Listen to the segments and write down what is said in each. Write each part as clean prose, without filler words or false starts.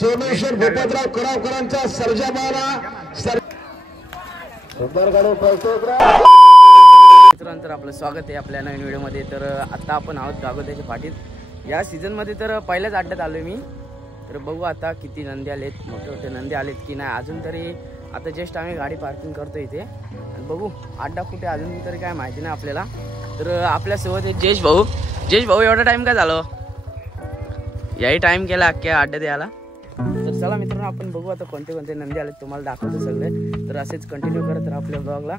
सोमेश्वर भूपतराव करावकरांचा सर्जा मारा मित्रांनो, आपलं स्वागत आहे आपल्या नवीन व्हिडिओमध्ये। तर आता आपण आहोत गागोद्याच्या पाठीत। या सीझन मध्ये तर पहिल्याच अड्ड्यात आलोय मी। तर बघू आता किती नंदी आलेत, मोठे मोठे नंदी आलेत की नाही अजून तरी। आता जस्ट आम्ही गाडी पार्किंग करतो इथे आणि बघू अड्डा कुठे अजून तरी काय माहिती नाही आपल्याला। तर आपल्यासोबत आहे जयेश भाऊ। जयेश भाऊ, एवढा टाइम काय झालं? याही टाइम केला अख्ख्या अड्ड्यात यायला। तर चला मित्रांनो, आपण बघू आता कोणते कोणते नंदी आले तुम्हाला दाखवतो सगळे। तर असेच कंटिन्यू करत राहा आपल्या ब्लॉगला।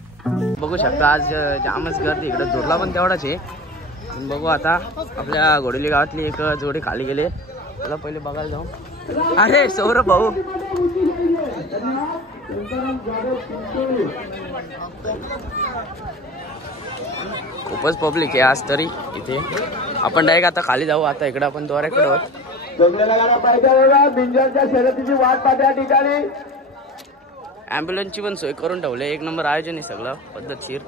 बघू शकता आज जामच गर्दी इकडे, दुरला पण तेवढाच आहे। बघू आता आपल्या घोडेली गावातली एक जोडी खाली गेले, त्याला पहिले बघायला जाऊ। अरे सौरभ भाऊ, खूपच पब्लिक आहे आज तरी इथे। आपण डायरेक्ट आता खाली जाऊ। आता इकडे आपण द्वाराकडे आहोत। ॲम्ब्युलन्सची पण सोय करून ठेवले, एक नंबर आयोजन आहे सगळं पद्धतशीर।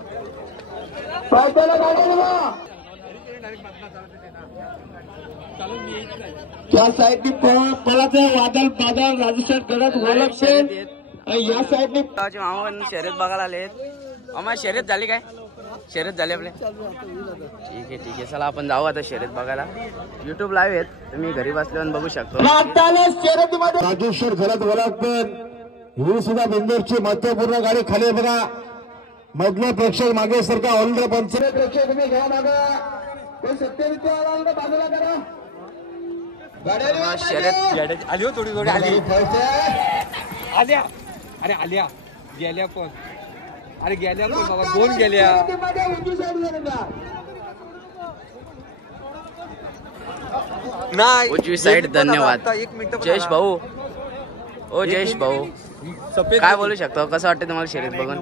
त्या साईडनी पळाचं वादळ बादल राजस्थान करत ओळखते। या साईडनी मामा शर्यत बघायला आलेत। मामा शर्यत झाली काय? शर्यत झाली आपले? ठीक आहे चला आपण जाऊ आता शर्यत बघायला। युट्यूब लाईव्ह आहेत, तुम्ही घरी बसल्यावर बघू शकता। राजेश्वर घरात ओळखत ही सुद्धा बिंदूरची महत्वपूर्ण गाडी खाली बघा। मधले प्रेक्षक मागे सरका, ऑलरेडी पंचरे प्रेक्षक तुम्ही घ्या मागा। बाजूला करा। शर्यत आली हो, थोडी थोडी आली आल्या। अरे आल्या गेल्या पण, अरे गेल्या पण बाबा, दोन गेल्या। नाही उजवी साईड। धन्यवाद जयेश भाऊ। ओ जयेश भाऊ, काय बोलू शकतो? कसं वाटतं तुम्हाला शर्यत बघून?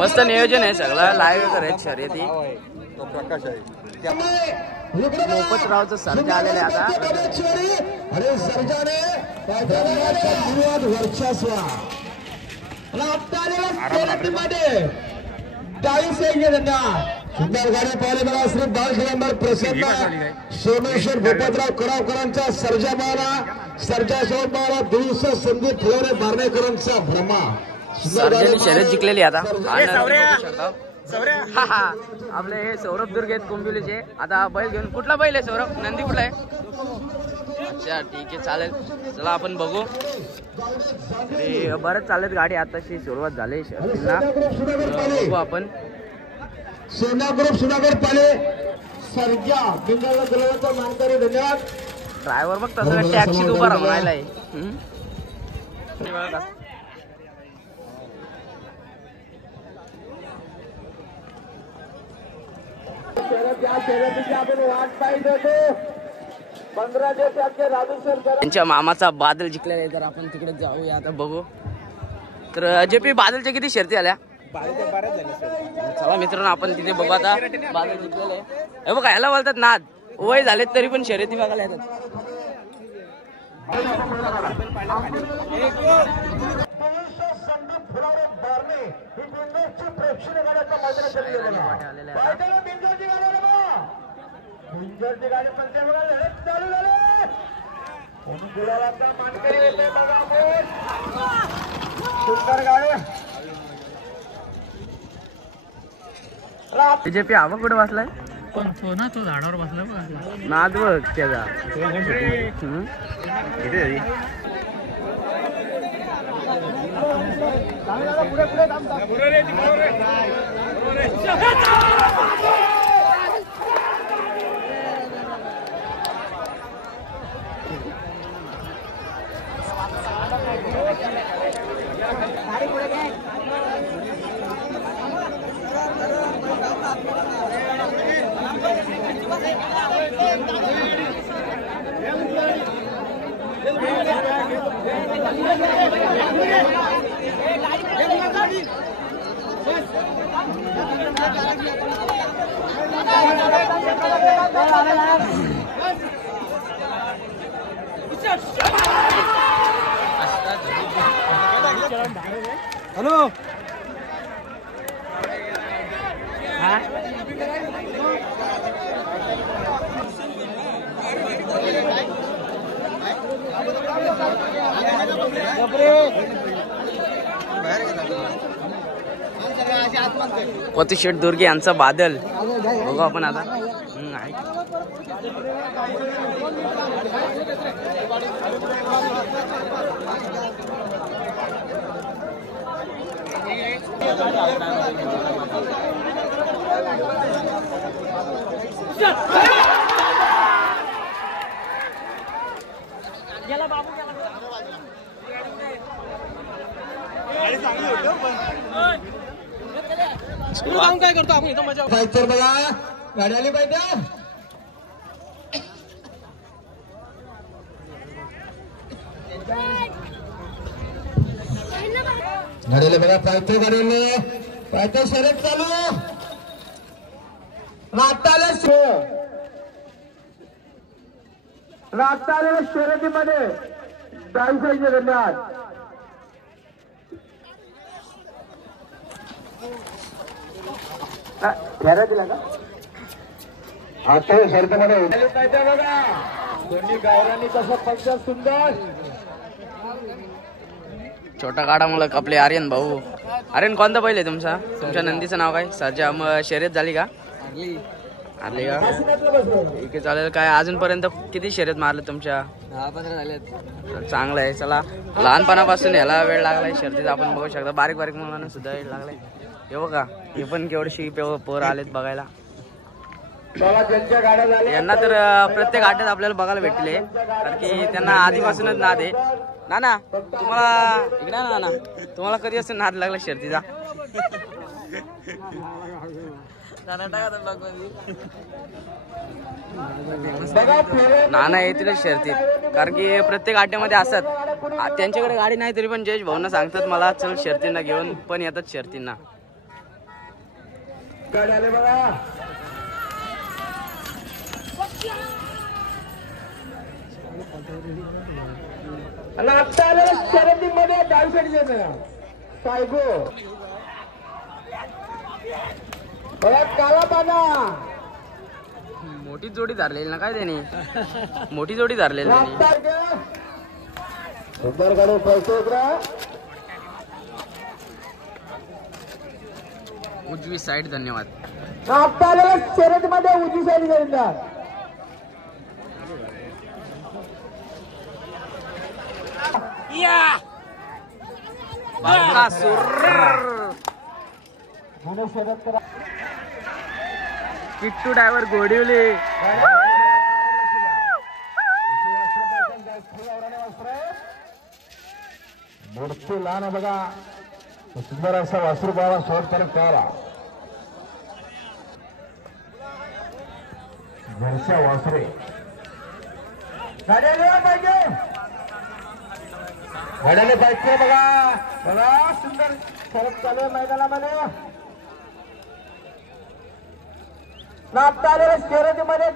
मस्त नियोजन आहे सगळं, लाईव्ह करत शर्यती। मोफतरावचं सर्जा आलेलं आहे आता। अरे सर्जाने वर्चस्व सुंदर गाडी पाहिले बघा। श्री बालशंकर प्रसन्न सोमेश्वर भूपतराव करावकरांचा सर्जा मारा, सर्जा सोबत मारा, दिवस संदीप फुलोरे बारणेकरांचा भ्रमा। सर्जाने शर्यत जिंकलेली आता। आपले हे सौरभ दुर्ग आहेत कुंभिवलीचे। आता बैल घेऊन, कुठला बैल आहे सौरभ? नंदी कुठला आहे? अच्छा ठीक आहे चालेल, चला आपण बघू। बरंच चालत गाडी, आताशी सुरुवात झाली शर्यतीला। बघू आपण। सोना ग्रुप सुनागर पाले सर्जा बिंगाला गुलाबाचा मानकरी। धन्यवाद। ड्रायव्हर बघ तसं टॅक्सीत उभा राहिलाय। त्यांच्या मामाचा बादल जिंकलेला आहे, तर आपण तिकडे जाऊया आता बघू। तर जेपी बादलच्या किती शर्ती आल्या? चला मित्रांनो आपण तिथे बघू आता। बादल जिंकलेले आहे हे बघा, ह्याला बोलतात नाद। वय झालेत तरी पण शर्यती बघायला येतात। बीजेपी हवा कुठे बसलाय? पण तो ना, तो झाडावर बसला बघ, नाद बघ त्याचा। हॅलो पती शेठ दुर्गे यांचा बादल बघू आपण आता. काय करतो आपण इथं मजा बघा गाडी आली पाहिजे. गाडीला बघा पाहतो गाडीला पाहतो शर्यत चालू रात्ताल्या शर्यतीमध्ये डावीसाईडच्या दरम्यान फेऱ्या दिला का आता शर्यतीमध्ये बघा दोन्ही गायरांनी कसं पक्ष सुंदर. छोटा काढा मला आपले आर्यन भाऊ. आर्यन कोणता पहिले तुमचा तुमच्या नंदीचं नाव काय सध्या मग शर्यत झाली का आले का ठीक आहे चालेल. काय अजूनपर्यंत किती शर्यत मारले तुमच्या 10-15 झालेत. चांगलं आहे. चला लहानपणापासून याला वेळ लागलाय शर्यतीत आपण बघू शकता. बारीक बारीक मुलांना सुद्धा वेळ लागलाय. हे बघा हे पण केवढशी पोर आलेत बघायला. यांना तर प्रत्येक आठवड्यात आपल्याला बघायला भेटले कारण की त्यांना आधीपासूनच नाद आहे. ना तुम्हाला इकडे ना तुम्हाला कधी असं नाद लागला शर्तीचा नाना येतील शर्तीत कारण की प्रत्येक आठवड्यामध्ये असतात. त्यांच्याकडे गाडी नाही तरी पण जयेश भाऊंना सांगतात मला चल शर्तींना घेऊन पण येतात शर्तींना. शर्यतीमध्ये डावीसाठी सायगो काला पाना मोठी जोडी धरलेली ना काय त्याने मोठी जोडी धरलेली सुंदर गाडी पैसे उजवी साईड. धन्यवाद. शर्यतीमध्ये उजवी साईड करीत किट्टू ड्रायव्हर गोडिवली मूर्ती लहान आहे बघा सुंदर असा वासरू बाबा शॉर्ट करत तयारा घरच्या वासरे गाड्याला पाहिजे बघा बघा सुंदर शरद चालू आहे मैदानामध्ये. शर्यतीमध्ये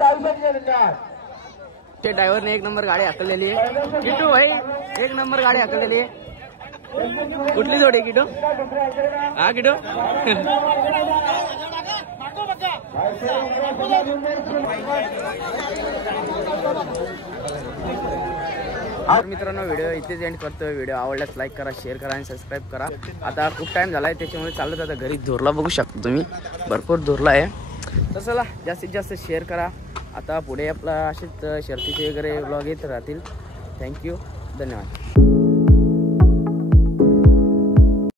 ते ड्रायव्हरने एक नंबर गाडी हाकललेली आहे. किटू भाई एक नंबर गाडी हाकललेली आहे. कुठली जोडी किटू हा किटू मित्रांनो व्हिडिओ इथेच एंड करतोय. व्हिडिओ आवडल्यास लाईक करा शेअर करा आणि सबस्क्राईब करा. आता खूप टाइम झालाय त्याच्यामुळे चालत आता घरी धुरला बघू शकता तुम्ही भरपूर धुरला आहे. तर चला जास्तीत जास्त शेअर करा. आता पुढे आपला असेच शर्तीचे वगैरे व्लॉग येत राहतील. थँक्यू धन्यवाद.